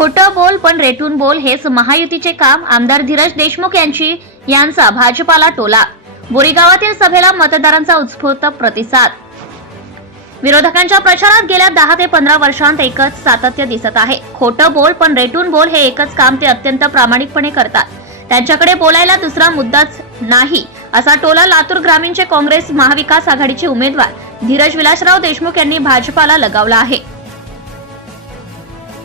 खोटं बोल पण रेटून बोल हेच महायुतीचे काम. आमदार धीरज देशमुख यांची यांचा भाजपाला टोला. बोरीगावातील सभेला मतदारांचा उत्स्फूर्त प्रतिसाद. विरोधकांच्या प्रचारात गेल्या दहा ते पंधरा वर्षांत एकच सातत्य दिसत आहे. खोटं बोल पण रेटून बोल हे एकच काम ते अत्यंत प्रामाणिकपणे करतात. त्यांच्याकडे बोलायला दुसरा मुद्दाच नाही असा टोला लातूर ग्रामीणचे काँग्रेस महाविकास आघाडीचे उमेदवार धीरज विलासराव देशमुख यांनी भाजपाला लगावला आहे.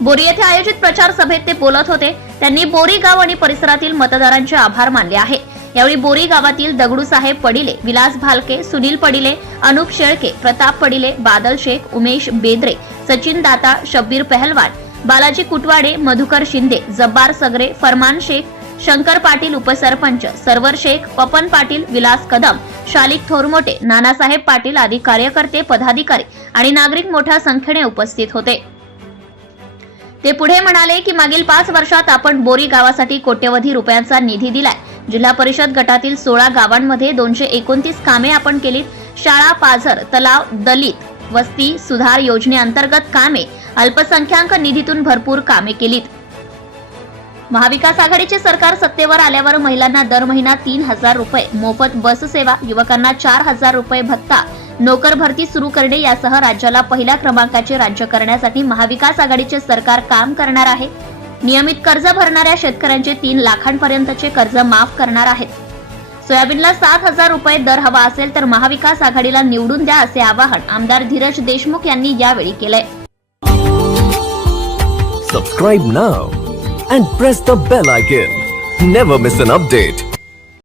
बोरी येथे आयोजित प्रचार सभेत ते बोलत होते. त्यांनी बोरी गाव आणि परिसरातील मतदारांचे आभार मानले आहे. यावेळी बोरी गावातील दगडूसाहेब पडिले विलास भालके सुनील पडिले अनुप शेळके प्रताप पडिले बादल शेख उमेश बेद्रे सचिन दाता शब्बीर पहलवान बालाजी कुटवाडे मधुकर शिंदे जब्बार सगरे फरमान शेख शंकर पाटील उपसरपंच सरवर शेख पपन पाटील विलास कदम शालिक थोरमोटे नानासाहेब पाटील आदी कार्यकर्ते पदाधिकारी आणि नागरिक मोठ्या संख्येने उपस्थित होते. ते पुढे म्हणाले की मागील पाच वर्षात आपण बोरी गावासाठी कोट्यवधी रुपयांचा निधी दिलाय. जिल्हा परिषद गटातील सोळा गावांमध्ये दोनशे एकोणतीस कामे आपण केलीत. शाळा पाझर तलाव दलित वस्ती सुधार योजनेअंतर्गत कामे अल्पसंख्याक निधीतून भरपूर कामे केलीत. महाविकास आघाडीचे सरकार सत्तेवर आल्यावर महिलांना दर महिना तीन हजार रुपये मोफत बस सेवा युवकांना चार हजार रुपये भत्ता नोकर भरती सुरू करणे यासह राज्याला पहिल्या क्रमांकाचे राज्य करण्यासाठी महाविकास आघाडीचे सरकार काम करणार आहे. नियमित कर्ज भरणाऱ्या शेतकऱ्यांचे तीन लाखांपर्यंतचे कर्ज माफ करणार आहेत. सोयाबीनला सात हजार रुपये दर हवा असेल तर महाविकास आघाडीला निवडून द्या असे आवाहन आमदार धीरज देशमुख यांनी यावेळी केलंय. Subscribe now and press the bell icon never miss an update